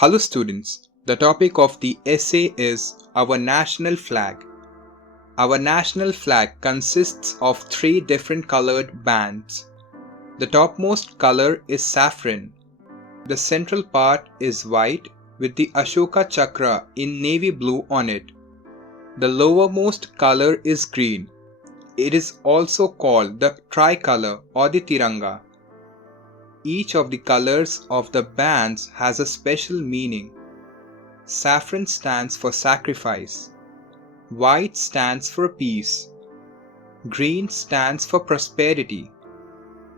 Hello students, the topic of the essay is our national flag. Our national flag consists of three different colored bands. The topmost color is saffron. The central part is white with the Ashoka Chakra in navy blue on it. The lowermost color is green. It is also called the tricolor or the Tiranga. Each of the colors of the bands has a special meaning. Saffron stands for sacrifice. White stands for peace. Green stands for prosperity.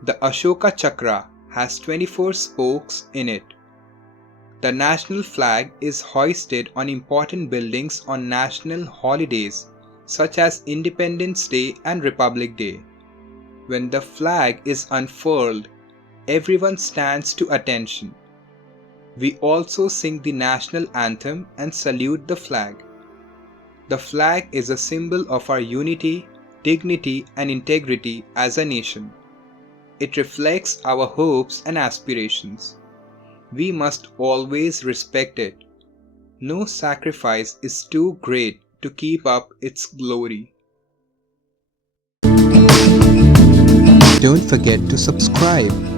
The Ashoka Chakra has 24 spokes in it. The national flag is hoisted on important buildings on national holidays such as Independence Day and Republic Day. When the flag is unfurled, everyone stands to attention. We also sing the national anthem and salute the flag. The flag is a symbol of our unity, dignity, and integrity as a nation. It reflects our hopes and aspirations. We must always respect it. No sacrifice is too great to keep up its glory. Don't forget to subscribe.